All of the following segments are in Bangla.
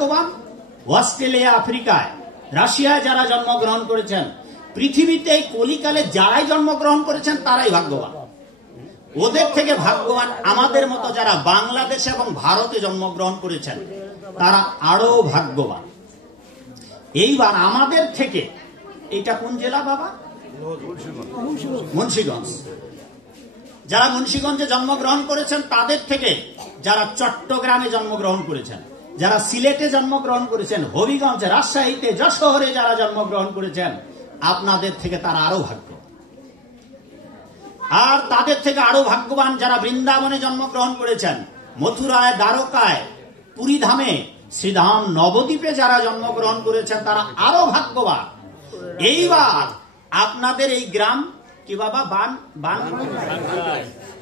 ভাগ্যবান? অস্ট্রেলিয়া, আফ্রিকায়, রাশিয়ায় যারা জন্মগ্রহণ করেছেন, পৃথিবীতে কলিকালে যারাই জন্মগ্রহণ করেছেন তারাই ভাগ্যবান। ওদের থেকে ভাগ্যবান আমাদের মতো যারা বাংলাদেশ এবং ভারতে জন্মগ্রহণ করেছেন, তারা আরো ভাগ্যবান। এইবার আমাদের থেকে, এটা কোন জেলা বাবা? মুন্সিগঞ্জ। যারা মুন্সিগঞ্জে জন্মগ্রহণ করেছেন তাদের থেকে যারা চট্টগ্রামে জন্মগ্রহণ করেছেন, যারা সিলেটে জন্মগ্রহণ করেছেন, হবিগঞ্জে, রাজশাহীতে, যশোরে যারা জন্মগ্রহণ করেছেন, আপনাদের থেকে তারা আরো ভাগ্য। আর তাদের থেকে আরো ভাগ্যবান যারা বৃন্দাবনে জন্মগ্রহণ করেছেন, মথুরায়, দ্বারকায়, পুরীধামে, শ্রীধাম, নবদ্বীপে যারা জন্মগ্রহণ করেছেন তারা আরো ভাগ্যবান। এইবার আপনাদের এই গ্রাম কি বাবা?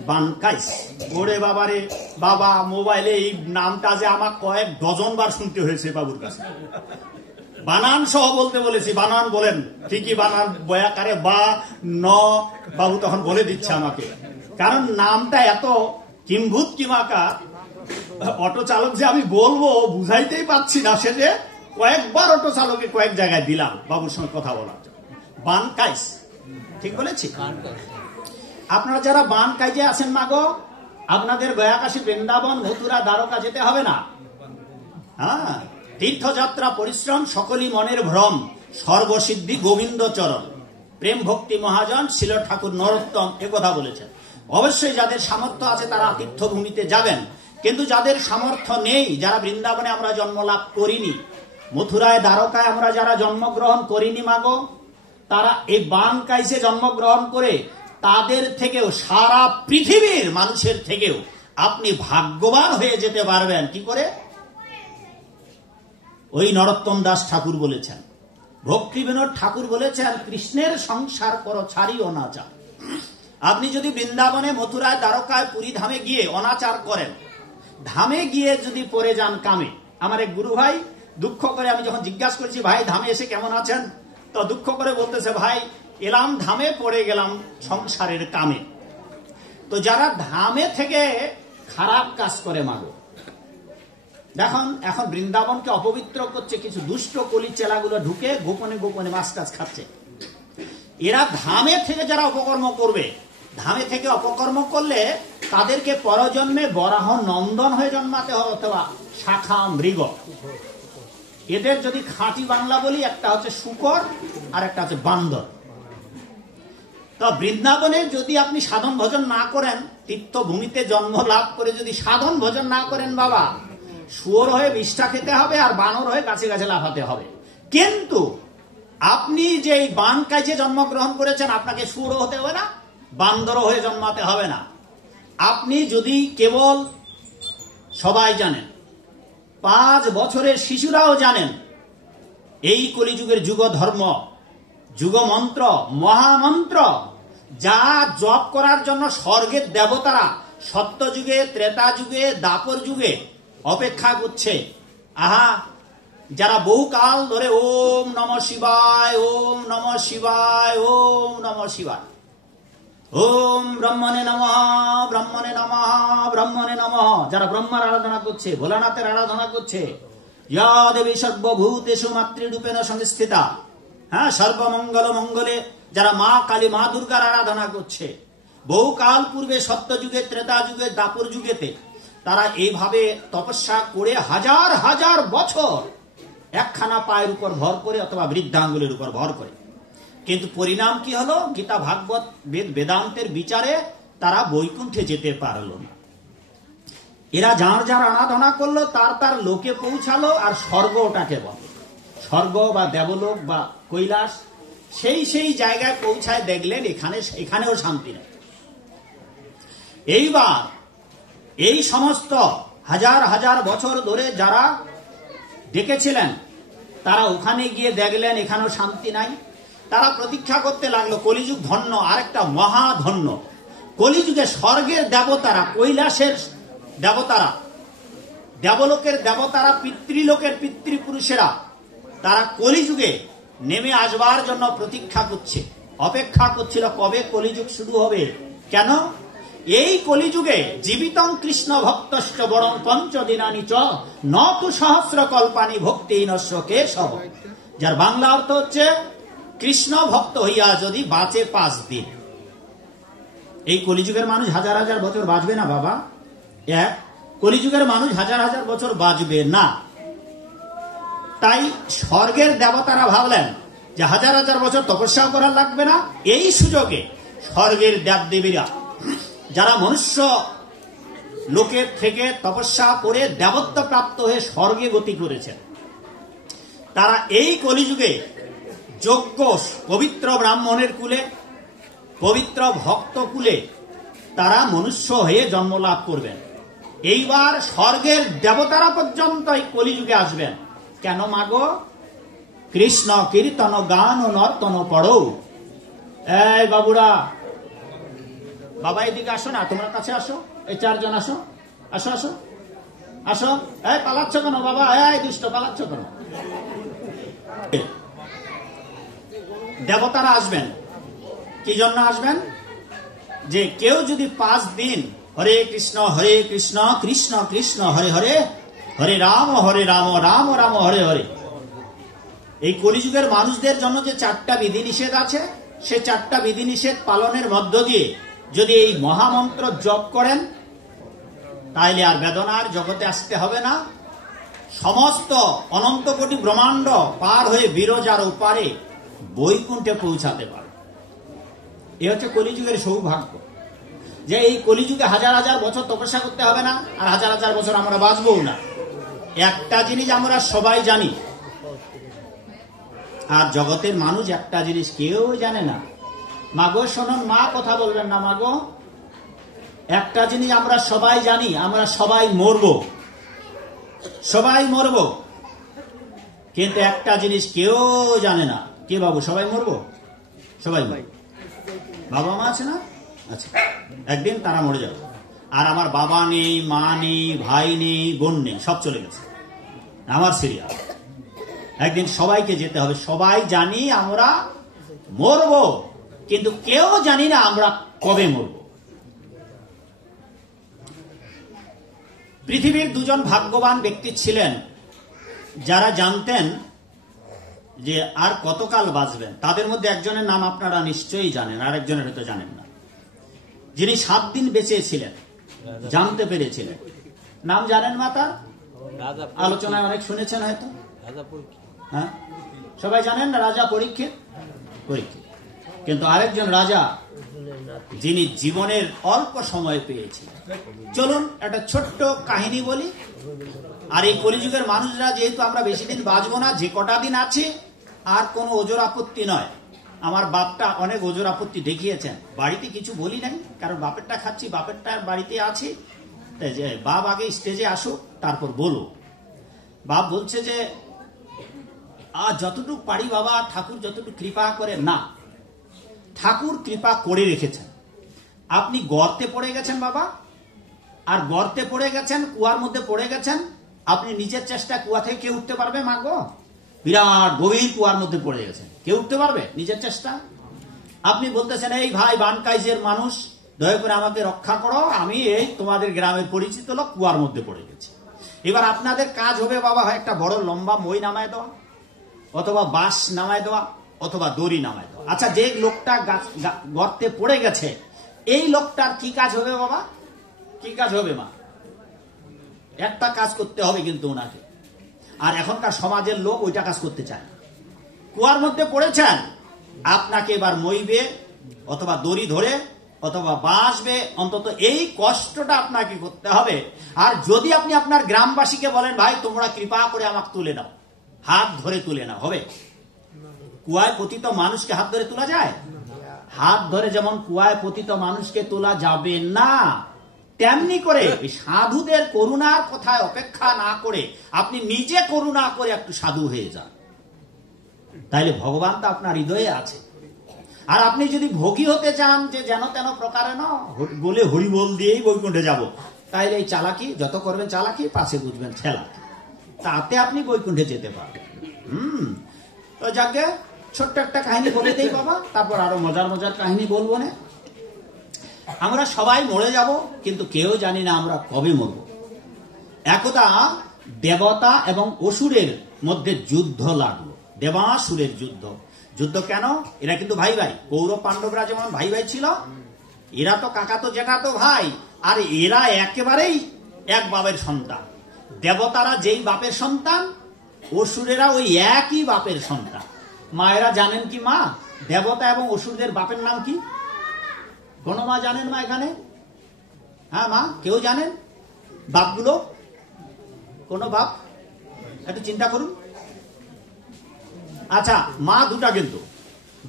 বানকাইস। ওরে বাবারে বাবা, মোবাইলে এই নামটা যে আমার কয়েক ডজন বার শুনতে হয়েছে বাবুর কাছে। বানান সহ বলতে বলেছি, বানান বলেন, ঠিকই বানান বয়াকারে বা ন, বাবু তখন বলে দিচ্ছে আমাকে, কারণ নামটা এত কিম্ভূত কিমাকা, অটো চালক যে আমি বলবো বুঝাইতেই পারছি না, সে যে কয়েকবার অটো চালকে কয়েক জায়গায় দিলাম বাবুর সঙ্গে কথা বলার জন্য। বানকাইস, ঠিক বলেছি? আপনারা যারা বানকাইজে আছেন না গো, আপনাদের গয়াকাশী, বৃন্দাবন, মথুরা, দ্বারকা যেতে হবে না। হ্যাঁ, তীর্থযাত্রা পরিশ্রম, সকলই মনের ভ্রম, সর্বসিদ্ধি গোবিন্দ চরণ, প্রেম ভক্তি মহাজন শিল ঠাকুর নরোত্তম একথা বলেছেন। অবশ্যই যাদের সামর্থ্য আছে তারা তীর্থভূমিতে যাবেন, কিন্তু যাদের সামর্থ্য নেই, যারা বৃন্দাবনে আমরা জন্মলাভ করিনি, মথুরায়, দ্বারকায় আমরা যারা জন্মগ্রহণ করিনি মাগো, তারা এই বানকাইসে জন্মগ্রহণ করে তাদের থেকেও, সারা পৃথিবীর মানুষের থেকেও আপনি ভাগ্যবান হয়ে যেতে পারবেন। কি করে? ওই নরোত্তম দাস ঠাকুর বলেছেন, ভক্তিবিনোদ ঠাকুর বলেছেন, কৃষ্ণের সংসার করো ছাড়িও অনাচার। আপনি যদি বৃন্দাবনে, মথুরায়, দ্বারকায়, পুরী ধামে গিয়ে অনাচার করেন, ধামে গিয়ে যদি পড়ে যান কামে। আমার এক গুরু ভাই দুঃখ করে, আমি যখন জিজ্ঞাসা করেছি ভাই ধামে এসে কেমন আছেন, তো দুঃখ করে বলতেছে, ভাই এলাম ধামে, পড়ে গেলাম সংসারের কামে। তো যারা ধামে থেকে খারাপ কাজ করে মাগো, দেখুন এখন বৃন্দাবনকে অপবিত্র করছে কিছু দুষ্ট কলি চেলাগুলো ঢুকে গোপনে গোপনে মাছ টাছ খাচ্ছে। এরা ধামে থেকে যারা অপকর্ম করবে, ধামে থেকে অপকর্ম করলে তাদেরকে পরজন্মে বরাহ নন্দন হয়ে জন্মাতে হবে, অথবা শাখা মৃগ। এদের যদি খাঁটি বাংলা বলি, একটা হচ্ছে শুকর আর একটা হচ্ছে বান্দর। তো বৃন্দাবনে যদি আপনি সাধন ভজন না করেন, তীর্থভূমিতে জন্ম লাভ করে যদি সাধন ভজন না করেন বাবা, শুয়োর হয়ে বিষ্ঠা খেতে হবে আর বানর হয়ে গাছে গাছে লাফাতে হবে। কিন্তু আপনি যে বানকাইজে জন্মগ্রহণ করেছেন, আপনাকে শুয়োরও হতে হবে না, বান্দরও হয়ে জন্মাতে হবে না। আপনি যদি কেবল, সবাই জানেন, 5 বছরের শিশুরাও জানেন, এই কলিযুগের যুগ ধর্ম, যুগ মন্ত্র, মহামন্ত্র যা জপ করার জন্য স্বর্গের দেবতারা সত্য যুগে, ত্রেতা যুগে, দাপর যুগে অপেক্ষা করছে। আহা, যারা বহুকাল ধরে ওম নমঃ শিবায়, ওম নমঃ শিবায়, ওম নমঃ শিবায়, ওম ব্রহ্মণে নমঃ, ব্রহ্মণে নমঃ, ব্রহ্মণে নমঃ, যারা ব্রহ্মার আরাধনা করছে, ভোলানাথের আরাধনা করছে, ইয়া দেবী সর্বভূতেষু মাতৃরূপেণ সংস্থিতা, হ্যাঁ, সর্বমঙ্গল মঙ্গলে যারা মা কালী, মা দুর্গার আরাধনা করছে, বহুকাল পূর্বে সত্য যুগে, ত্রেতা যুগে, দাপর যুগেতে তারা এইভাবে তপস্যা করে হাজার হাজার বছর একখানা পায়ের উপর ভর করে অথবা বৃদ্ধাঙ্গুলের উপর ভর করে। কিন্তু পরিণাম কি হলো? গীতা, ভাগবত, বেদান্তের বিচারে তারা বৈকুণ্ঠে যেতে পারল না। এরা যার যার আরাধনা করলো তার তার লোকে পৌঁছালো, আর স্বর্গ ওটাকে বলে, স্বর্গ বা দেবলোক বা কৈলাস, সেই জায়গায় পৌঁছায় দেখলেন এখানেও শান্তি নেই। এইবার এই সমস্ত হাজার হাজার বছর ধরে যারা ডেকেছিলেন, তারা ওখানে গিয়ে দেখলেন এখানেও শান্তি নাই। তারা প্রতীক্ষা করতে লাগলো, কলিযুগ ধন্য, আরেকটা মহাধন্য। কলিযুগে স্বর্গের দেবতারা, কৈলাসের দেবতারা, দেবলোকের দেবতারা, পিতৃলোকের পিতৃপুরুষেরা, তারা কলিযুগে নেমে আসবার জন্য প্রতীক্ষা করছে, অপেক্ষা করছিল কবে কলিযুগ শুরু হবে। কেন? এই কলিযুগে জীবিতং কৃষ্ণ ভক্তশ্চ বরং পঞ্চদিনানি চ নতু সহস্র কল্পানি ভক্তি নস্য কেশব। যার বাংলা অর্থ হচ্ছে কৃষ্ণ ভক্ত হইয়া যদি বাঁচে 5 দিন। এই কলিযুগের মানুষ হাজার হাজার বছর বাঁচবে না বাবা। কলিযুগের মানুষ হাজার হাজার বছর বাঁচবে না। তাই স্বর্গের দেবতারা ভাবলেন যে হাজার হাজার বছর তপস্যা করার লাগবে না। এই সুযোগে স্বর্গের দেবদেবীরা যারা মনুষ্য লোকের থেকে তপস্যা করে দেবত্ব প্রাপ্ত হয়ে স্বর্গে গতি করেছেন, তারা এই কলিযুগে যোগ্য পবিত্র ব্রাহ্মণের কুলে, পবিত্র ভক্ত কুলে তারা মনুষ্য হয়ে জন্ম লাভ করবেন। এইবার স্বর্গের দেবতারা পর্যন্ত এই কলিযুগে আসবেন। কেন মাগো? কৃষ্ণ কীর্তন গান ও নর্তন পড়ো। এই বাবুরা, বাবা এদিকে আসো না, তোমরা কাছে আসো। এই 4 জন আসো, আসো আসো আসো। এই পালাচ্ছ কেন বাবা? এই দুষ্ট, পালাচ্ছ কেন? দেবতারা আসবেন। কি জন্য আসবেন? যে কেউ যদি 5 দিন হরে কৃষ্ণ কৃষ্ণ কৃষ্ণ হরে হরে, হরে রাম রাম রাম হরে হরে, এই কলিযুগের মানুষদের জন্য যে 4টা বিধিনিষেধ আছে, সে 4টা বিধিনিষেধ পালনের মধ্য দিয়ে যদি এই মহামন্ত্র জপ করেন, তাইলে আর বেদনার জগতে আসতে হবে না। সমস্ত অনন্ত কোটি ব্রহ্মাণ্ড পার হয়ে বিরজার ওপারে বৈকুণ্ঠে পৌঁছাতে পারে। এ হচ্ছে কলিযুগের সৌভাগ্য, যে এই কলিযুগে হাজার হাজার বছর তপস্যা করতে হবে না, আর হাজার হাজার বছর আমরা বাঁচবো না। একটা জিনিস আমরা সবাই জানি, আর জগতের মানুষ একটা জিনিস কেউ জানে না। মাগো শোনন, মা কথা বলবেন না মাগো। একটা জিনিস আমরা সবাই জানি, আমরা সবাই মরবো, সবাই মরবো, কিন্তু একটা জিনিস কেউ জানে না। কে বাবু? সবাই মরবো, সবাই। বাবা মা আছে না? আচ্ছা, একদিন তারা মরে যাবে। আর আমার বাবা নেই, মা নেই, ভাই নেই, বোন নেই, সব চলে গেছে। আমার সিরিয়াল। একদিন সবাইকে যেতে হবে। সবাই জানি আমরা মরব, কিন্তু কেউ জানি না আমরা কবে মরব। পৃথিবীর 2 জন ভাগ্যবান ব্যক্তি ছিলেন যারা জানতেন যে আর কতকাল বাঁচবেন। তাদের মধ্যে একজনের নাম আপনারা নিশ্চয়ই জানেন, আর একজনের হয়তো জানেন না। যিনি 7 দিন বেঁচে ছিলেন, জানতে পেরেছিলেন। নাম জানেন মা তার? আলোচনায় অনেক শুনেছেন হয়তো। হ্যাঁ, সবাই জানেন না? রাজা পরীক্ষিত। কিন্তু আরেকজন রাজা যিনি জীবনের অল্প সময় পেয়েছিলেন। চলুন একটা ছোট্ট কাহিনী বলি। আর এই কলিযুগের মানুষরা যেহেতু আমরা বেশি দিন বাঁচবো না, যে কটা দিন আছে আর কোনো ওজোর আপত্তি নয়। আমার বাপটা অনেক ওজোর আপত্তি দেখিয়েছেন, বাড়িতে কিছু বলি নাই, কারণ বাপেরটা খাচ্ছি, বাপেরটা বাড়িতে আছে। যে বাপ আগে স্টেজে আসুক, তারপর বলো। বাপ বলছে যে আর যতটুকু পারি বাবা, ঠাকুর যতটুকু কৃপা করে না, ঠাকুর কৃপা করে রেখেছেন। আপনি গর্তে পড়ে গেছেন বাবা, আর গর্তে পড়ে গেছেন, কুয়ার মধ্যে পড়ে গেছেন। আপনি নিজের চেষ্টা, কুয়া থেকে কেউ উঠতে পারবে মা গো? বিরাট গভীর কুয়ার মধ্যে পড়ে গেছেন, কেউ উঠতে পারবে নিজের চেষ্টা? আপনি বলতেছেন এই ভাই বানকাইজের মানুষ, দয়া করে আমাকে রক্ষা করো, আমি এই তোমাদের গ্রামের পরিচিত লোক, কুয়ার মধ্যে পড়ে গেছি। এবার আপনাদের কাজ হবে বাবা, হয় একটা বড় লম্বা মই নামায় দেওয়া, অথবা বাঁশ নামায় দেওয়া, অথবা দড়ি নামায় দেওয়া। আচ্ছা, যে লোকটা গর্তে পড়ে গেছে, এই লোকটার কি কাজ হবে বাবা? কি কাজ হবে মা? একটা কাজ করতে হবে কিন্তু ওনাকে। আর এখনকার সমাজের লোক ওইটা কাজ করতে চায়। কুয়ার মধ্যে পড়েছেন, আপনাকে এবার মইবে, অথবা দড়ি ধরে, অথবা বাঁশবে, অন্তত এই কষ্টটা আপনাকে করতে হবে। আর যদি আপনি আপনার গ্রামবাসীকে বলেন ভাই তোমরা কৃপা করে আমাকে তুলে নাও, হাত ধরে তুলে নাও, হবে? কুয়ায় পতিত মানুষকে হাত ধরে তোলা যায়? হাত ধরে যেমন কুয়ায় পতিত মানুষকে তোলা যাবে না, তেমনি করে সাধুদের করুণার কথায় অপেক্ষা না করে আপনি নিজে করুণা করে একটু সাধু হয়ে যান, তাইলে ভগবান তো আপনার হৃদয়ে আছে। আর আপনি যদি ভোগী হতে চান, যে যেন তেন প্রকারে না বলে হরিবোল দিয়েই বৈকুণ্ঠে যাব, তাইলে এই চালাকি যত করবেন, চালাকি পাশে বুঝবেন ঠেলা, তাতে আপনি বৈকুণ্ঠে যেতে পারবেন। তো যাকে ছোট্ট একটা কাহিনী বলে দেই বাবা, তারপর আরো মজার মজার কাহিনী বলবো না। আমরা সবাই মরে যাব, কিন্তু কেউ জানি না আমরা কবে মরব। একদা দেবতা এবং অসুরের মধ্যে যুদ্ধ লাগলো, দেবাসুরের যুদ্ধ। যুদ্ধ কেন? এরা কিন্তু ভাই ভাই, কৌরব পাণ্ডবরা যেমন ভাই ভাই ছিল, এরা তো কাকাতো জ্যাঠাতো ভাই, আর এরা একেবারেই এক বাপের সন্তান। দেবতারা যেই বাপের সন্তান, অসুরেরা ওই একই বাপের সন্তান। মায়েরা জানেন কি মা, দেবতা এবং অসুরদের বাপের নাম কি? কোন মা জানেন মা এখানে? হ্যাঁ মা, কেউ জানেন বাপগুলো? কোন বাপ? একটু চিন্তা করুন। আচ্ছা, মা দুটা, কিন্তু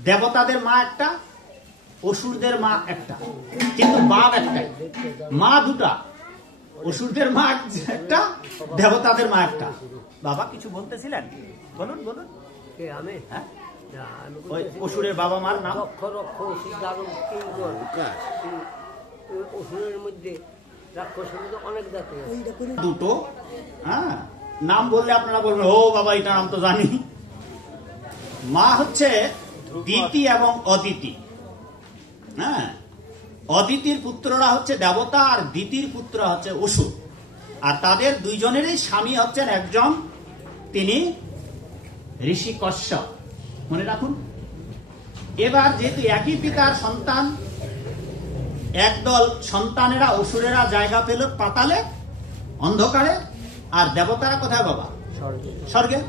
দেবতাদের মা একটা, অসুরদের মা একটা, কিন্তু বাপ একটাই। মা দুটা, অসুরদের মা একটা, দেবতাদের মা একটা। বাবা কিছু বলতেছিলেন, বলুন বলুন। হ্যাঁ, অসুরের বাবা মার নাম? অসুরের মধ্যে অনেক জাতি দুটো। হ্যাঁ, নাম বললে আপনারা বলবেন ও বাবা এটা নাম তো জানি। মা হচ্ছে দিতি এবং অদিতি। হ্যাঁ, অদিতির পুত্ররা হচ্ছে দেবতা, আর দিতির পুত্র হচ্ছে অসুর। আর তাদের দুইজনেরই স্বামী হচ্ছেন একজন, তিনি ঋষি কশ্যপ, মনে রাখুন। এবার যেহেতু একই পিতার সন্তান, একদল সন্তানেরা অসুরেরা জায়গা পেল পাতালে, অন্ধকারে, আর দেবতারা কোথায় বাবা? স্বর্গে।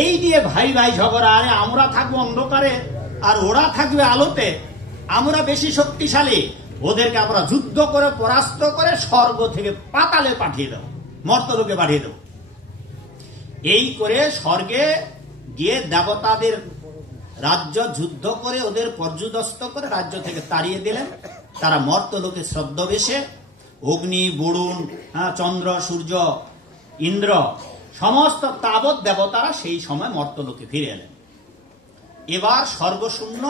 এই দিয়ে ভাই ভাই ঝগড়া, আরে আমরা থাকবো অন্ধকারে আর ওরা থাকবে আলোতে, আমরা বেশি শক্তিশালী, ওদেরকে আমরা যুদ্ধ করে পরাস্ত করে স্বর্গ থেকে পাতালে পাঠিয়ে দেব, মর্তলোকে পাঠিয়ে দেব। এই করে স্বর্গে গিয়ে দেবতাদের রাজ্য যুদ্ধ করে ওদের পর্যুদস্ত করে রাজ্য থেকে তাড়িয়ে দিলেন। তারা মর্তলোকে ছদ্মবেশে অগ্নি, বরুণ, চন্দ্র, সূর্য, ইন্দ্র, সমস্ত তাবৎ দেবতারা সেই সময় মর্তলোকে ফিরে এলেন। এবার স্বর্গশূন্য,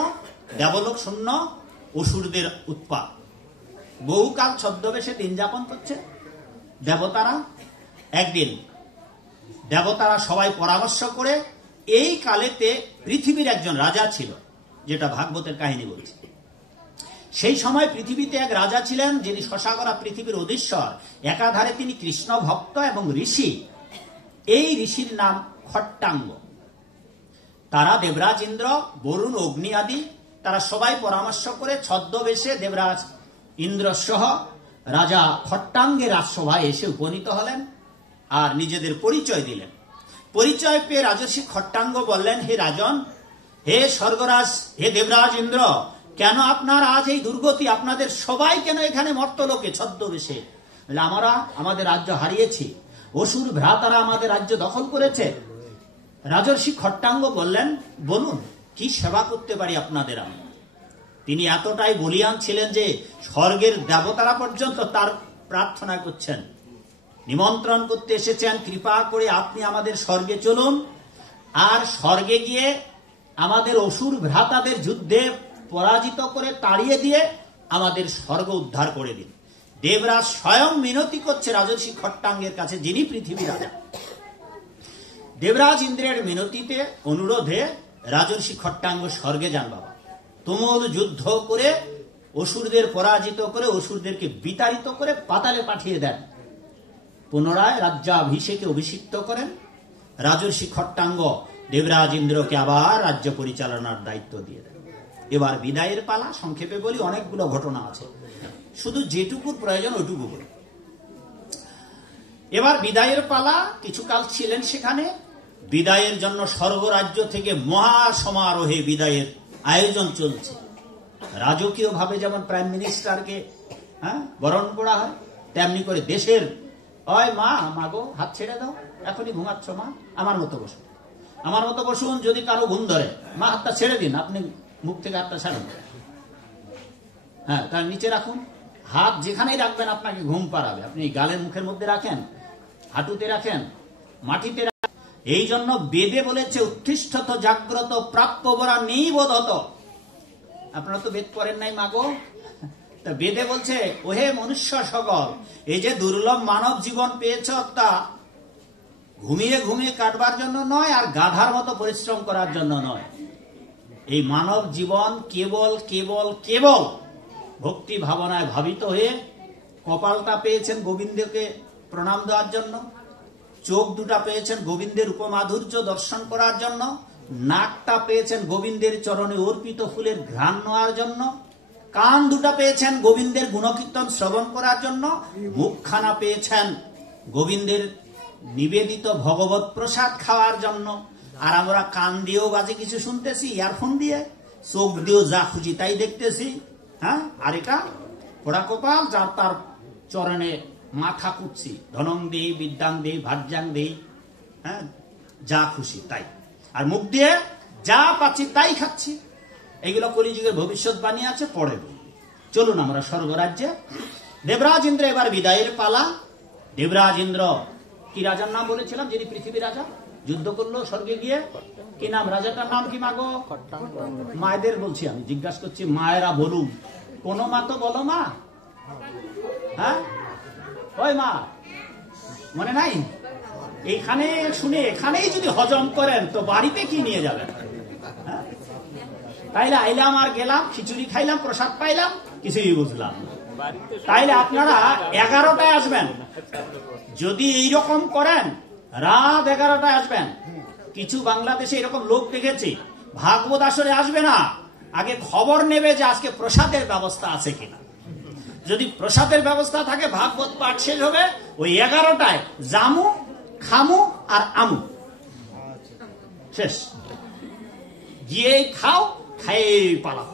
দেবলোক শূন্য, অসুরদের উৎপাত। বহুকাল ছদ্মবেশে দিন যাপন করছে দেবতারা। একদিন দেবতারা সবাই পরামর্শ করে, এই কালেতে পৃথিবীর একজন রাজা ছিল, যেটা ভাগবতের কাহিনী বলছে। সেই সময় পৃথিবীতে এক রাজা ছিলেন, যিনি শশাগরা পৃথিবীর অধীশ্বর। একাধারে তিনি কৃষ্ণ ভক্ত এবং ঋষি। এই ঋষির নাম খট্টাঙ্গ। তারা দেবরাজ ইন্দ্র, বরুণ, অগ্নি আদি, তারা সবাই পরামর্শ করে ছদ্মবেশে দেবরাজ ইন্দ্র সহ রাজা খট্টাঙ্গের রাজসভায় এসে উপনীত হলেন আর নিজেদের পরিচয় দিলেন। পরিচয় পেয়ে রাজর্ষি খট্টাঙ্গ বললেন, হে রাজন, হে স্বর্গরাজ, হে দেবরাজ ইন্দ্র, কেন আপনার আজ এই দুর্গতি? আপনাদের সবাই কেন এখানে মর্তলোকে ছদ্মবেশে? আমরা আমাদের রাজ্য হারিয়েছি, অসুর ভ্রাতারা আমাদের রাজ্য দখল করেছে। রাজর্ষি খট্টাঙ্গ বললেন, বলুন কি সেবা করতে পারি আপনাদের আমি? তিনি এতটাই বলিয়ান ছিলেন যে স্বর্গের দেবতারা পর্যন্ত তার প্রার্থনা করছেন, নিমন্ত্রণ করতে এসেছেন, কৃপা করে আপনি আমাদের স্বর্গে চলুন, আর স্বর্গে গিয়ে আমাদের অসুর ভ্রাতাদের যুদ্ধে পরাজিত করে তাড়িয়ে দিয়ে আমাদের স্বর্গ উদ্ধার করে দিন। দেবরাজ স্বয়ং মিনতি করছে রাজর্ষি খট্টাঙ্গের কাছে, যিনি পৃথিবী রাজা। দেবরাজ ইন্দ্রের মিনতিতে, অনুরোধে রাজর্ষি খট্টাঙ্গ স্বর্গে যান বাবা। তুমুল যুদ্ধ করে অসুরদের পরাজিত করে, অসুরদেরকে বিতাড়িত করে পাতালে পাঠিয়ে দেন। পুনরায় রাজ্যাভিষেকে অভিষিক্ত করেন। রাজর্ষি খট্টাঙ্গ দেবরাজ ইন্দ্রকে আবার রাজ্য পরিচালনার দায়িত্ব দিয়ে দেন। এবার বিদায়ের পালা। সংক্ষেপে বলি, অনেকগুলো ঘটনা আছে, শুধু যেটুকুর প্রয়োজন ওইটুকু বলি। এবার বিদায়ের পালা। কিছুকাল ছিলেন সেখানে। বিদায়ের জন্য স্বর্গরাজ্য থেকে মহা সমারোহে বিদায়ের আয়োজন চলছে। রাজকীয় ভাবে যেমন প্রাইম মিনিস্টারকে বরণ করা হয়, তেমনি করে দেশের, ওই মা, মাগো হাত ছেড়ে দাও, এখনই ঘুমাচ্ছ মা, আমার মতো বসুন, আমার মতো বসুন। যদি কারো ঘুম ধরে, মা হাতটা ছেড়ে দিন, আপনি মুখ থেকে হাতটা ছাড়ুন, হ্যাঁ তার নিচে রাখুন। হাত যেখানেই রাখবেন আপনাকে ঘুম পাড়াবে। আপনি গালের মুখের মধ্যে রাখেন, হাঁটুতে রাখেন, মাটিতে রাখেন। এই জন্য বেদে বলেছে, উত্তিষ্ঠত জাগ্রত প্রাপ্য বরা নেই বোধত। আপনারা তো বেদ পড়েন নাই মাগো, তা বেদে বলছে, ওহে মনুষ্য সকল, এই যে দুর্লভ মানব জীবন পেয়েছ, তা ঘুমিয়ে ঘুমিয়ে কাটবার জন্য নয়, আর গাধার মতো পরিশ্রম করার জন্য নয়। এই মানব জীবন কেবল কেবল কেবল ভক্তি ভাবনায় ভাবিত হয়ে কপালটা পেয়েছেন গোবিন্দকে প্রণাম দেওয়ার জন্য, চোখ দুটা পেয়েছেন গোবিন্দের উপমাধুর্য দর্শন করার জন্য, নাকটা পেয়েছেন গোবিন্দের চরণে অর্পিত ফুলের ঘ্রাণ নেওয়ার জন্য, কান দুটা পেয়েছেন গোবিন্দের গুণকীর্তন শ্রবণ করার জন্য, মুখখানা পেয়েছেন গোবিন্দের নিবেদিত ভগবত প্রসাদ খাওয়ার জন্য। আর আমরা কান দিয়েও বাজে কিছু শুনতেছি, ইয়ারফোন দিয়ে, চোখ দিয়েও যা খুশি তাই দেখতেছি। হ্যাঁ, আর এটা পোড়া কপাল, যার তার চরণে মাথা কুটছি, ধনং দেই, বিদ্যাং দেই, ভার্যাং দেই, হ্যাঁ, যা খুশি তাই। আর মুখ দিয়ে যা পাচ্ছি তাই খাচ্ছি। এগুলো কলিযুগের ভবিষ্যৎবাণী আছে, পড়ে বলবি। চলুন আমরা স্বর্গরাজ্যে। দেবরাজ ইন্দ্র এবার বিদায়ের পালা। দেবরাজ ইন্দ্র কি রাজার নাম বলেছিলাম, যিনি পৃথিবী রাজা, যুদ্ধ করলো স্বর্গে গিয়ে? কি নাম? রাজাটার নাম কি মাগো? মায়েদের বলছি, আমি জিজ্ঞাসা করছি, মায়েরা বলুন। কোন মা তো বলো মা। হ্যাঁ, ওই মা মনে নাই? এখানে শুনে এখানেই যদি হজম করেন তো বাড়িতে কি নিয়ে যাবেন? তাইলে আইলাম আর গেলাম, খিচুড়ি খাইলাম, প্রসাদ পাইলাম, কিছুই বুঝলাম। তাইলে আপনারা 11টায় আসবেন। যদি এইরকম করেন রাত 11টায় আসবেন। কিছু বাংলাদেশে এরকম লোক দেখেছি, ভাগবত আসরে আসবে না, আগে খবর নেবে যে আজকে প্রসাদের ব্যবস্থা আছে কিনা। যদি প্রসাদের ব্যবস্থা থাকে ভাগবত পাঠ শেষ হবে ওই 11টায়, জামু, খামু আর আমু, শেষ। গিয়ে খাও, খাই পালাও।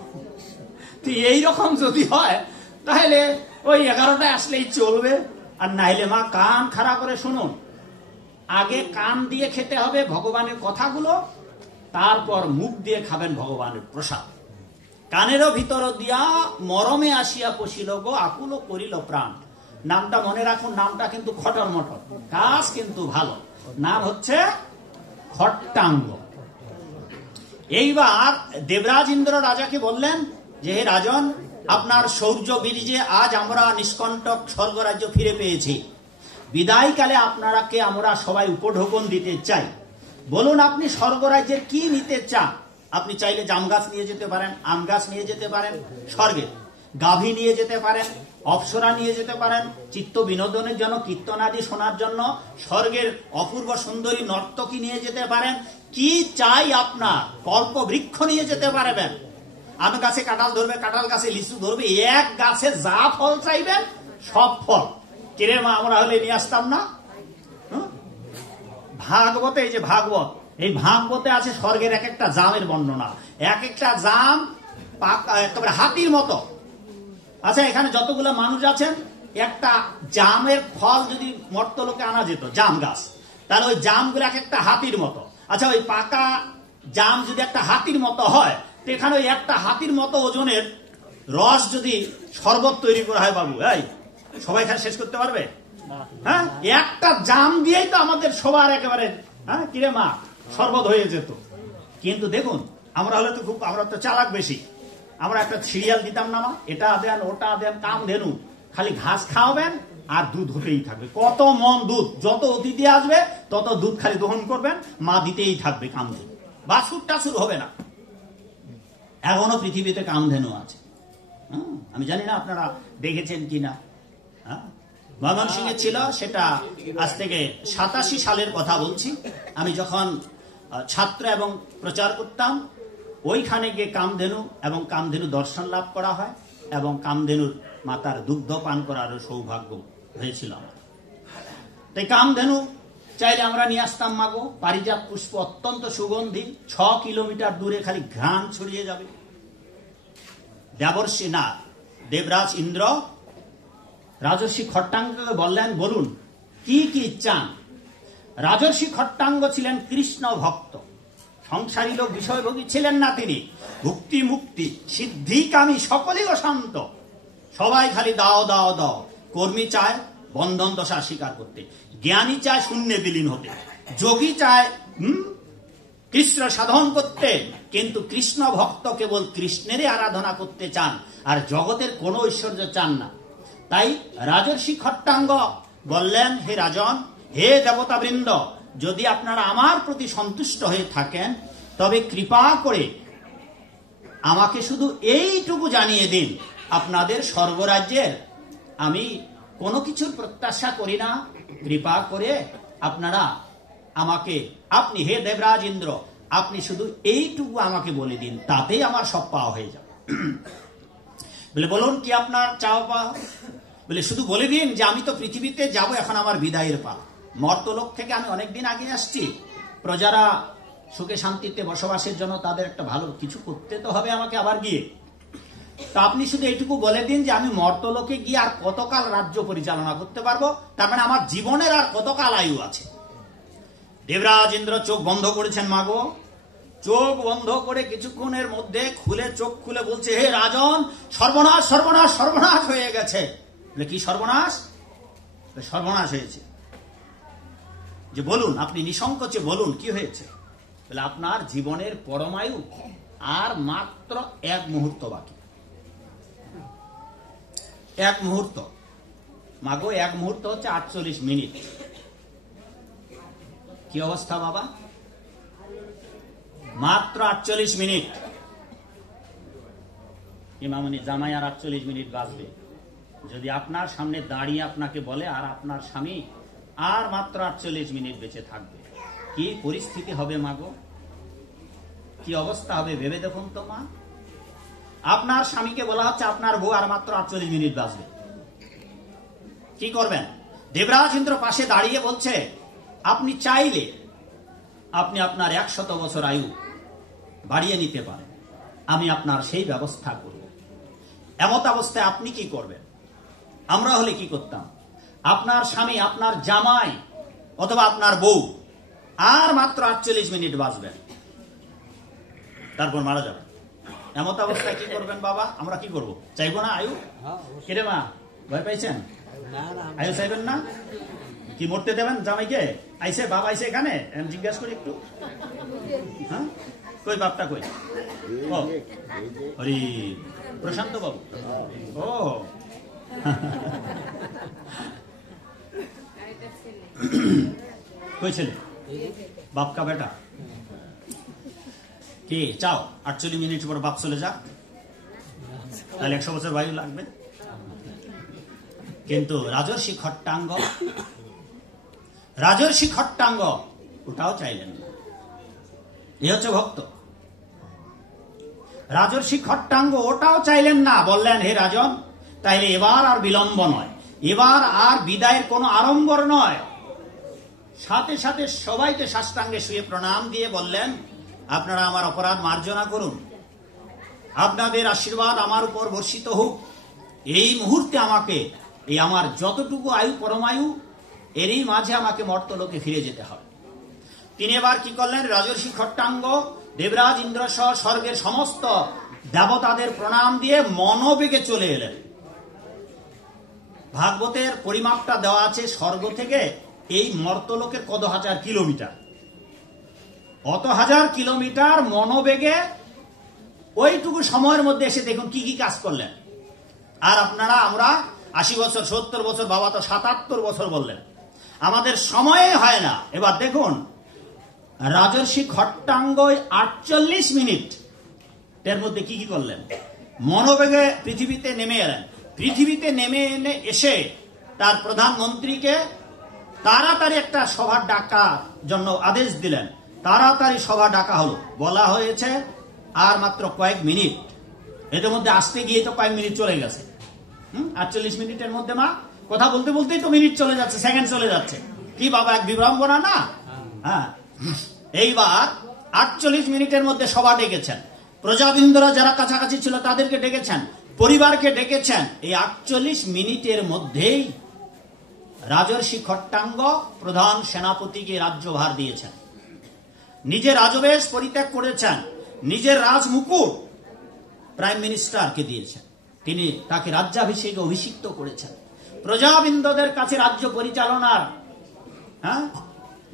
তো এইরকম যদি হয় তাহলে ওই 11টায় আসলেই চলবে। আর নাইলে মা কান খাড়া করে শুনুন, আগে কান দিয়ে খেতে হবে ভগবানের কথাগুলো, তারপর মুখ দিয়ে খাবেন ভগবানের প্রসাদ। কানেরও ভিতর দিয়া মরমে আসিয়া পশিল গো, আকুল করিল প্রাণ। নামটা মনে রাখুন, নামটা কিন্তু খটর মটর, কাজ কিন্তু ভালো। নাম হচ্ছে খট্টাঙ্গ। এইবার দেবরাজ ইন্দ্র রাজাকে বললেন যে, হে রাজন, আপনার শৌর্য বীর্যে আজ আমরা নিষ্কণ্টক স্বর্গরাজ্য ফিরে পেয়েছি। বিদায়কালে আপনারাকে আমরা সবাই উপঢৌকন দিতে চাই। বলুন আপনি স্বর্গরাজ্যের কি নিতে চান? আপনি চাইলে জাম গাছ নিয়ে যেতে পারেন, আম গাছ নিয়ে যেতে পারেন, স্বর্গে গাভী নিয়ে যেতে পারেন, অপ্সরা নিয়ে যেতে পারেন, চিত্ত বিনোদনের জন্য কীর্তনাদি শোনার জন্য স্বর্গের অপূর্ব সুন্দরী নর্তকী নিয়ে যেতে পারেন। কি চাই আপনার? কল্প বৃক্ষ নিয়ে যেতে পারবেন। আম গাছে কাঁঠাল ধরবে, কাঁঠাল গাছে লিচু ধরবে, এক গাছে যা ফল চাইবেন সব ফল। কিরে মা, আমরা হলে নিয়ে আসতাম না? ভাগবতে, এই যে ভাগবত, এই ভাগবতে আছে স্বর্গের এক একটা জামের বর্ণনা। এক একটা জাম একেবারে হাতির মতো। আচ্ছা, এখানে যতগুলো মানুষ আছেন, একটা জামের ফল যদি মর্তলোকে আনা যেত, জাম গাছ, তাহলে ওই জামগুলো এক একটা হাতির মতো। আচ্ছা, ওই পাকা জাম যদি একটা হাতির মতো হয়, তো এখানে ওই একটা হাতির মতো ওজনের রস যদি শরবত তৈরি করা হয়, বাবু, এই সবাই খান শেষ করতে পারবে? হ্যাঁ, একটা জাম দিয়েই তো আমাদের সবার একেবারে, হ্যাঁ কিরে মা, শরবত হয়ে যেত। কিন্তু দেখুন, আমরা হলে তো খুব, আমরা তো চালাক বেশি। আমরা একটা সিরিয়াল দিতাম না, মা এটা দেন, ওটা দেন, কাম ধেনু, খালি ঘাস খাওয়াবেন আর দুধ হতেই থাকবে। কত মন দুধ, যত অতিথি আসবে তত দুধ খালি দহন করবেন, মা দিতেই থাকবে কামধেনু। বাছুর টাছুর হবে না। এখনো পৃথিবীতে কামধেনু আছে। আমি জানি না আপনারা দেখেছেন কিনা। ময়মনসিংহে ছিল, সেটা আজ থেকে 87 সালের কথা বলছি। আমি যখন ছাত্র এবং প্রচার করতাম, ওইখানে গিয়ে কামধেনু এবং কামধেনু দর্শন লাভ করা হয়, এবং কামধেনুর মাতার দুগ্ধ পান করারও সৌভাগ্য হয়েছিল আমার। তাই কামধেনু চাইলে আমরা নিয়ে আসতাম মাগো। পারিজাত পুষ্প অত্যন্ত সুগন্ধি, 6 কিলোমিটার দূরে খালি ঘ্রাণ ছড়িয়ে যাবে। দেবর্ষি না, দেবরাজ ইন্দ্র রাজর্ষি খট্টাঙ্গকে বললেন, বলুন কি কি চান। রাজর্ষি খট্টাঙ্গ ছিলেন কৃষ্ণ ভক্ত, সংসারী লোক, বিষয়ভোগী ছিলেন না তিনি। ভুক্তি মুক্তি সিদ্ধিকামী সকলেই অশান্ত, সবাই খালি দাও দাও দাও। কর্মী চায় বন্ধন দশা স্বীকার করতে, জ্ঞানী চায় শূন্যে বিলীন হতে, যোগী চায় কৃষ্ণ সাধন করতে। কিন্তু কৃষ্ণ ভক্ত কেবল কৃষ্ণেরই আরাধনা করতে চান, আর জগতের কোনো ঐশ্বর্য চান না। তাই রাজর্ষি খট্টাঙ্গ বললেন, হে রাজন, হে দেবতাবৃন্দ, যদি আপনারা আমার প্রতি সন্তুষ্ট হয়ে থাকেন, তবে কৃপা করে আমাকে শুধু এইটুকু জানিয়ে দিন আপনাদের স্বর্গরাজ্যের আমি কোনো কিছুর প্রত্যাশা করি না। কৃপা করে আপনারা আমাকে, আপনি হে দেবরাজ ইন্দ্র, আপনি শুধু এইটুকু আমাকে বলে দিন, তাতেই আমার সব পাওয়া হয়ে যাবে। বলে বলুন কি আপনার চাওয়া পাওয়া? বলে শুধু বলে দিন যে আমি তো পৃথিবীতে যাব, এখন আমার বিদায়ের পালা। মর্তলোক থেকে আমি অনেকদিন আগে আসছি, প্রজারা সুখে শান্তিতে বসবাসের জন্য তাদের একটা ভালো কিছু করতে তো হবে আমাকে আবার গিয়ে। তা আপনি শুধু এইটুকু বলে দিন যে আমি মর্তলোকে গিয়ে আর কতকাল রাজ্য পরিচালনা করতে পারবো, তার মানে আমার জীবনের আর কতকাল আয়ু আছে। দেবরাজ ইন্দ্র চোখ বন্ধ করেছেন মাগো, চোখ বন্ধ করে কিছুক্ষণের মধ্যে চোখ খুলে বলছে, হে রাজন, সর্বনাশ সর্বনাশ সর্বনাশ হয়ে গেছে। বলে কি সর্বনাশ? সর্বনাশ হয়েছে যে বলুন, আপনি নিঃসংকোচে বলুন কি হয়েছে। বলে আপনার জীবনের পরমায়ু আর মাত্র 1 মুহূর্ত বাকি। 1 মুহূর্ত মাগো, 1 মুহূর্ত হচ্ছে 48 মিনিট। কি অবস্থা বাবা? মাত্র 48 মিনিট। ইমামনি জামাই আর 48 মিনিট বাঁচবে। যদি আপনার সামনে দাঁড়িয়ে আপনাকে বলে আর আপনার স্বামী আর মাত্র 48 মিনিট বেঁচে থাকবে, কি পরিস্থিতি হবে মাগো? কি অবস্থা হবে ভেবে দেখুন তো মা। আপনার স্বামীকে বলা হচ্ছে আপনার বউ আর মাত্র 48 মিনিট বাঁচবে, কি করবেন? দেবরাজ ইন্দ্র পাশে দাঁড়িয়ে বলছে, আপনি চাইলে আপনি আপনার 100 বছর আয়ু বাড়িয়ে নিতে পারেন, আমি আপনার সেই ব্যবস্থা করব। এমত অবস্থায় আপনি কি করবেন? আমরা হলে কি করতাম? আপনার স্বামী, আপনার জামাই অথবা আপনার বউ আর মাত্র 48 মিনিট বাঁচবেন, তারপর মারা যাবে। এমত অবস্থায় কি করবেন বাবা? আমরা কি করব? চাইবো না আয়ু? কিরে মা, ভয় পাইছেন? আয়ু চাইবেন না? কি মরতে দেবেন জামাইকে? আইসে বাবা, আইসে এখানে জিজ্ঞাসা করি একটু। হ্যাঁ, কই বাপটা কই? ও হরি প্রশান্ত বাবু। ও কই ছেলে? বাপ কা বেটা। কি চাও 48 মিনিট পর বাপ চলে যাক? তাহলে 100 বছর বায়ু লাগবে। কিন্তু রাজর্ষি খট্টাঙ্গ ওটাও চাইলেন না। এ হচ্ছে ভক্ত। রাজর্ষি খট্টাঙ্গ ওটাও চাইলেন না, বললেন হে রাজন, তাইলে এবার আর বিলম্ব নয়, এবার আর বিদায়ের কোনো আড়ম্বর নয়। সাথে সাথে সবাইকে সাষ্টাঙ্গে শুয়ে প্রণাম দিয়ে বললেন, আপনারা আমার অপরাধ মার্জনা করুন, আপনাদের আশীর্বাদ আমার উপর বর্ষিত হোক। এই মুহূর্তে আমাকে, এই আমার যতটুকু আয়ু পরমায়ু, এরই মাঝে আমাকে মর্তলোকে ফিরে যেতে হবে। তিনি এবার কি করলেন? রাজর্ষি খট্টাঙ্গ দেবরাজ ইন্দ্র সহ স্বর্গের সমস্ত দেবতাদের প্রণাম দিয়ে মনোবেগে চলে এলেন। ভাগবতের পরিমাপটা দেওয়া আছে, স্বর্গ থেকে এই মর্তলোকের কত হাজার কিলোমিটার, অত হাজার কিলোমিটার মনোবেগে ওইটুকু সময়ের মধ্যে এসে দেখুন কি কি কাজ করলেন। আর আপনারা, আমরা 80 বছর 70 বছর, বাবা তো 77 বছর বললেন, আমাদের সময়ে হয় না। এবার দেখুন রাজর্ষি খট্টাঙ্গ 48 মিনিট এর মধ্যে কি কি করলেন। মনোবেগে পৃথিবীতে নেমে এলেন। পৃথিবীতে নেমে এসে তার প্রধানমন্ত্রীকে তাড়াতাড়ি একটা সভা ডাকার জন্য আদেশ দিলেন। তাড়াতাড়ি সভা ডাকা হলো। বলা হয়েছে আর মাত্র কয়েক মিনিট, এদের মধ্যে আসতে গিয়ে তো কয়েক মিনিট চলে গেছে। 48 মিনিটের মধ্যে মা কথা বলতে বলতেই তো মিনিট চলে যাচ্ছে, সেকেন্ড চলে যাচ্ছে। কি বাবা, এক বিভ্রম্বনা না? হ্যাঁ, এইবার 48 মিনিটের মধ্যে সভা ডেকেছেন। প্রজাবৃন্দরা যারা কাছাকাছি ছিল তাদেরকে ডেকেছেন, পরিবারকে ডেকেছেন। এই 48 মিনিটের মধ্যেই রাজর্ষি খট্টাঙ্গ প্রধান সেনাপতিকে রাজ্যভার দিয়েছেন। নিজের রাজবেশ পরিত্যাগ করেছেন, নিজের রাজমুকুট প্রাইম মিনিস্টারকে দিয়েছেন। তিনি তাকে রাজ্যাভিষেকে অভিষিক্ত করেছেন। প্রজাবৃন্দদের কাছে রাজ্য পরিচালনার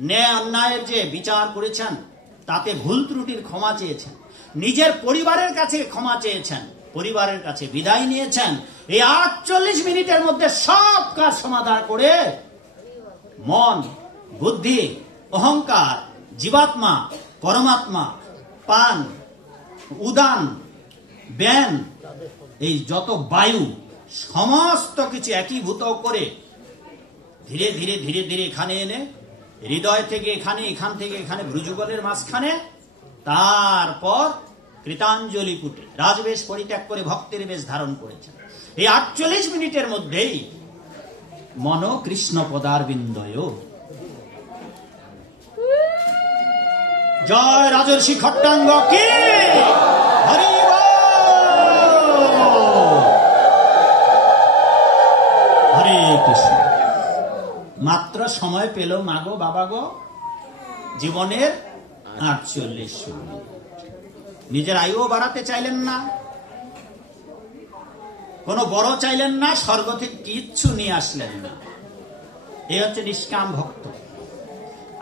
ন্যায় অন্যায়ের যে বিচার করেছেন, তাতে ভুল ত্রুটির ক্ষমা চেয়েছেন। নিজের পরিবারের কাছে ক্ষমা চেয়েছেন, পরিবারের কাছে বিদায় নিয়েছেন। এই 48 মিনিটের মধ্যে সব কাজ সমাধান করে মন, বুদ্ধি, অহংকার, জীবাত্মা, পরমাত্মা, পান, উদান, জ্ঞান এই যত বায়ু সমস্ত কিছু একীভূত করে ধীরে ধীরে ধীরে ধীরে এখানে এনে হৃদয় থেকে এখানে, এখান থেকে এখানে ভ্রুযুগলের মাঝখানে, তারপর কৃতাঞ্জলি পুটে রাজবেশ পরিত্যাগ করে ভক্তের বেশ ধারণ করেছেন। এই 48 মিনিটের মধ্যেই মন কৃষ্ণ পদারবিন্দয়। জয় রাজর্ষি খট্টাঙ্গ কি হরি বল। হরে কৃষ্ণ। মাত্র সময় পেল মাগো বাবা গো জীবনের 48 মিনিট। নিজের আয়ুও বাড়াতে চাইলেন না, কোনো বড় চাইলেন না, স্বর্গ থেকে কিচ্ছু নিয়ে আসলেন না। এই হচ্ছে নিষ্কাম ভক্ত।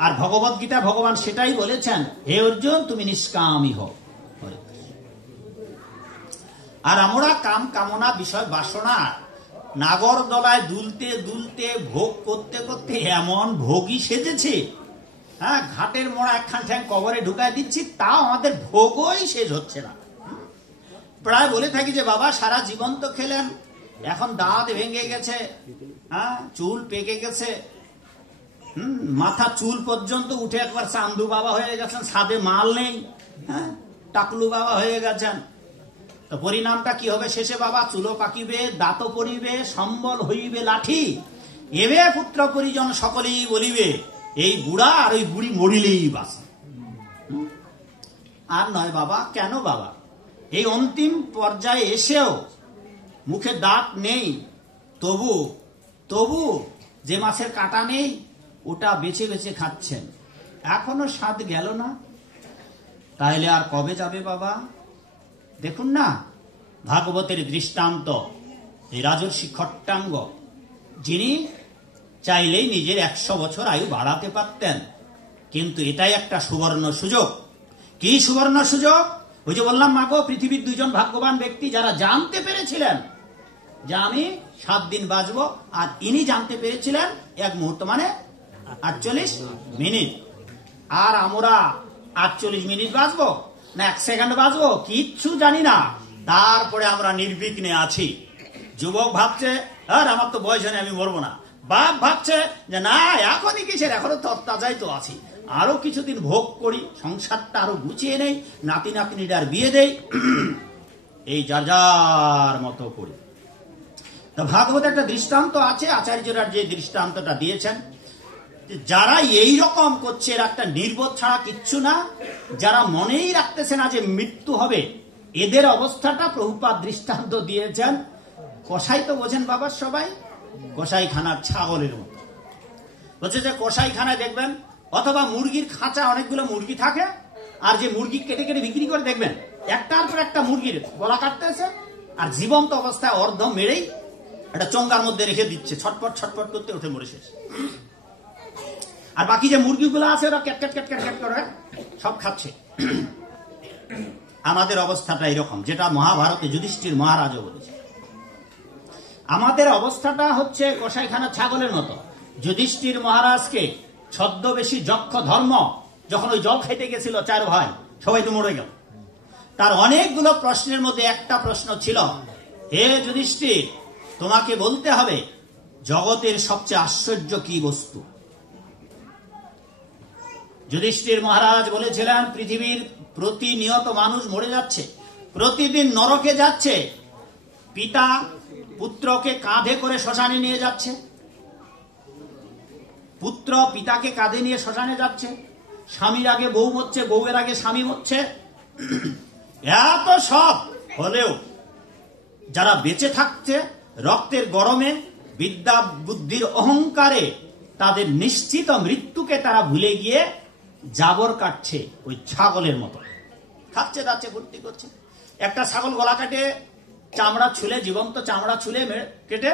আর ভগবত গীতা ভগবান সেটাই বলেছেন, হে অর্জুন তুমি নিষ্কামই হও। আর আমরা কাম কামনা বিষয় বাসনা নাগর দলায় দুলতে দুলতে ভোগ করতে করতে এমন ভোগই সেজেছে, হ্যাঁ, ঘাটের মোড়া একখান ঠ্যাং কবরে ঢুকায় দিচ্ছি, তাও আমাদের ভোগই শেষ হচ্ছে না। প্রায় বলে থাকি যে বাবা সারা জীবন তো খেলেন, এখন দাঁত ভেঙে গেছে, হ্যাঁ, চুল পেকে গেছে, মাথা চুল পর্যন্ত উঠে একবার চান্দু বাবা হয়ে গেছেন, ছাদে মাল নেই, হ্যাঁ, টাকলু বাবা হয়ে গেছেন। তো পরিণামটা কি হবে শেষে বাবা? চুলো পাকিবে, দাঁতও পড়িবে, সম্বল হইবে লাঠি, এবে পুত্র পরিজন সকলেই বলিবে এই বুড়া আর ওই বুড়ি মরিলেই বাঁচে। আর নয় বাবা, কেন বাবা? এই অন্তিম পর্যায়ে এসেও মুখে দাঁত নেই, তবু যে মাছের কাঁটা নেই ওটা বেছে বেছে খাচ্ছেন, এখনো স্বাদ গেল না। তাহলে আর কবে যাবে বাবা? দেখুন না ভাগবতের দৃষ্টান্ত, এই রাজর্ষি খট্টাঙ্গ, যিনি চাইলেই নিজের 100 বছর আয়ু বাড়াতে পারতেন, কিন্তু এটাই একটা সুবর্ণ সুযোগ। কি সুবর্ণ সুযোগ? ওই যে বললাম মাগো, পৃথিবীর 2 জন ভাগ্যবান ব্যক্তি যারা জানতে পেরেছিলেন যে আমি 7 দিন বাঁচবো, আর ইনি জানতে পেরেছিলেন 1 মুহূর্ত মানে 48 মিনিট। আর আমরা 48 মিনিট বাঁচবো না 1 সেকেন্ড বাঁচবো কিচ্ছু জানি না, তারপরে আমরা নির্বিঘ্নে আছি। যুবক ভাবছে আর আমার তো বয়স হয়নি, আমি মরবো না। বাপ ভাবছে যে না এখনই কিসের, এখনো তরতাজাই তো আছি, আরো কিছুদিন ভোগ করি, সংসারটা আরো গুছিয়ে নেই, নাতি নাতনিটার বিয়ে দেই, এই যার যার মতো করি। তো ভাগবত একটা দৃষ্টান্ত আছে, আচার্যরা যে দৃষ্টান্তটা দিয়েছেন, যারা এই রকম করছে এর একটা নির্বোধ ছাড়া কিচ্ছু না, যারা মনেই রাখতেছে না যে মৃত্যু হবে, এদের অবস্থাটা প্রভুপাদ দৃষ্টান্ত দিয়েছেন। কসাই তো বোঝেন বাবা সবাই, কসাইখানার ছাগলের মতো। বলছে যে কসাইখানায় দেখবেন, অথবা মুরগির খাঁচা, অনেকগুলো মুরগি থাকে, আর যে মুরগি কেটে কেটে বিক্রি করে দেখবেন একটার পর একটা মুরগির গলা কাটতেছে, আর জীবন্ত অবস্থায় অর্ধ মেরেই একটা চঙ্গার মধ্যে রেখে দিচ্ছে, ছটপট ছটপট করতে উঠে মরে শেষ। আর বাকি যে মুরগিগুলো আছে ওরা cat cat cat cat cat করে সব খাচ্ছে। আমাদের অবস্থাটা এরকম, যেটা মহাভারতে যুধিষ্ঠির মহারাজও বলেছে। আমাদের অবস্থাটা হচ্ছে কসাইখানা ছাগলের মতো। যুধিষ্ঠির মহারাজকে ছদ্মবেশী যক্ষ ধর্ম যখন ওই জল খাইতে গেছিল 4 ভাই, সবাই তো মরে গেল। তার অনেকগুলো প্রশ্নের মধ্যে একটা প্রশ্ন ছিল, হে যুধিষ্ঠির, তোমাকে বলতে হবে জগতের সবচেয়ে আশ্চর্য কি বস্তু? যুধিষ্ঠির মহারাজ বলেছিলেন, পৃথিবীর প্রতিনিয়ত মানুষ মরে যাচ্ছে, প্রতিদিন নরকে যাচ্ছে, পিতা পুত্রকে কাঁধে করে শ্মশানে নিয়ে যাচ্ছে, পুত্র পিতাকে কাঁধে নিয়ে শ্মশানে যাচ্ছে, স্বামীর আগে বউ মরছে, বউয়ের আগে স্বামী মরছে। এত সব হলেও যারা বেঁচে থাকছে রক্তের গরমে, বিদ্যা বুদ্ধির অহংকারে, তাদের নিশ্চিত মৃত্যুকে তারা ভুলে গিয়ে জাবর কাটছে ওই ছাগলের মতো, খাচ্ছে দাচ্ছে ভর্তি করছে। একটা ছাগল গলা কাটে চামড়া ছুলে, জীবন্ত চামড়া ছুলে কেটে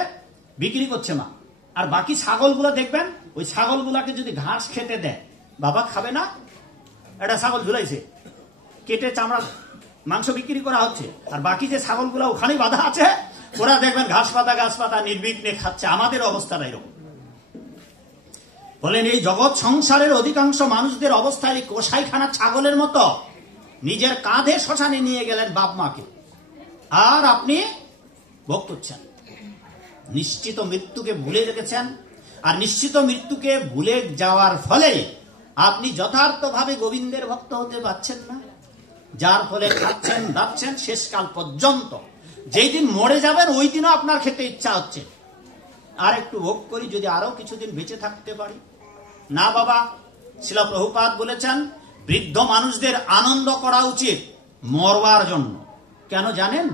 বিক্রি করছে মা। আর বাকি ছাগলগুলো দেখবেন, ওই ছাগলগুলাকে যদি ঘাস খেতে দেয়, বাবা খাবে না, একটা ছাগল ঝুলাইছে, কেটে চামড়া মাংস বিক্রি করা হচ্ছে, আর বাকি যে ছাগলগুলো ওখানেই বাঁধা আছে, ওরা দেখবেন ঘাস পাতা নির্বিঘ্নে খাচ্ছে। আমাদের অবস্থাটা এরকম। বলেন এই জগৎ সংসারের অধিকাংশ মানুষদের অবস্থা এই কসাইখানা ছাগলের মতো। নিজের কাঁধে শ্মশানে নিয়ে গেলেন বাপ মাকে, আর আপনি ভোগ করছেন, নিশ্চিত মৃত্যুকে ভুলে রেখেছেন। আর নিশ্চিত মৃত্যুকে ভুলে যাওয়ার ফলে আপনি যথার্থভাবে গোবিন্দের ভক্ত হতে পারছেন না, যার ফলে খাচ্ছেন দাচ্ছেন শেষকাল পর্যন্ত। যেই দিন মরে যাবেন ওই দিনও আপনার খেতে ইচ্ছা হচ্ছে, আর একটু ভোগ করি, যদি আরো কিছুদিন বেঁচে থাকতে পারি। না বাবা, শ্রীল প্রভুপাদ বলেছেন বৃদ্ধ মানুষদের আনন্দ করা উচিত মরবার জন্য। কেন জানেন?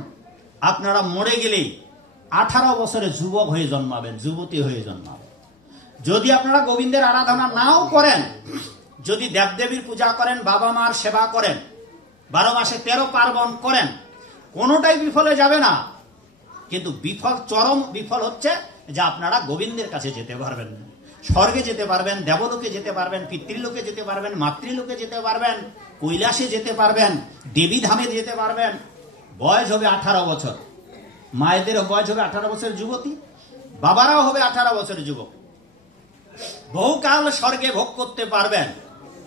আপনারা মরে গেলেই 18 বছরে যুবক হয়ে জন্মাবেন, যুবতী হয়ে জন্মাবেন। যদি আপনারা গোবিন্দের আরাধনা নাও করেন, যদি দেবদেবীর পূজা করেন, বাবা মার সেবা করেন, 12 মাসে 13 পার্বণ করেন, কোনোটাই বিফলে যাবে না। কিন্তু বিফল, চরম বিফল হচ্ছে যে আপনারা গোবিন্দের কাছে যেতে পারবেন না। স্বর্গে যেতে পারবেন, দেবলোকে যেতে পারবেন, পিতৃলোকে যেতে পারবেন, মাতৃলোকে যেতে পারবেন, কৈলাসে যেতে পারবেন, দেবী ধামে যেতে পারবেন। বয়স হবে 18 বছর, মায়েদেরও বয়স হবে 18 বছরের যুবতী, বাবারাও হবে 18 বছরের যুবক। বহুকাল স্বর্গে ভোগ করতে পারবেন,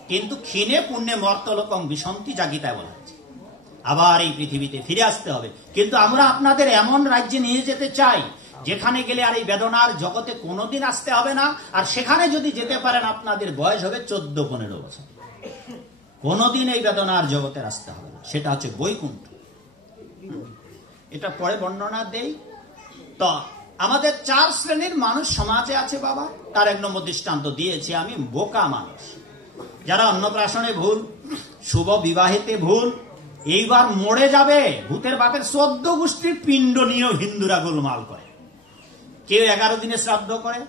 কিন্তু ক্ষীণে পুণ্যে মর্তলোকং বিসন্তি জাগিতায় বলা হয়েছে, আবার এই পৃথিবীতে ফিরে আসতে হবে। কিন্তু আমরা আপনাদের এমন রাজ্যে নিয়ে যেতে চাই যেখানে গেলে আর এই বেদনার জগতে কোনোদিন আসতে হবে না। আর সেখানে যদি যেতে পারেন আপনাদের বয়স হবে 14-15 বছর, কোনোদিন এই বেদনার জগতে আসতে হবে না। সেটা হচ্ছে বৈকুণ্ঠ। এটা পরে বর্ণনা দেই। তো আমাদের 4 শ্রেণীর মানুষ সমাজে আছে বাবা। তার 1 নম্বর দৃষ্টান্ত দিয়েছি আমি, বোকা মানুষ, যারা অন্নপ্রাশনে ভুল, শুভ বিবাহেতে ভুল, এইবার মরে যাবে। ভূতের বাপের 14 গোষ্ঠীর পিণ্ড নিয়েও হিন্দুরা গোলমাল করে। কেউ 11 দিনে শ্রাদ্ধ করে,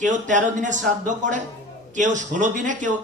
কেউ 13 দিনে শ্রাদ্ধ করে, কেউ 16 দিনে, কেউ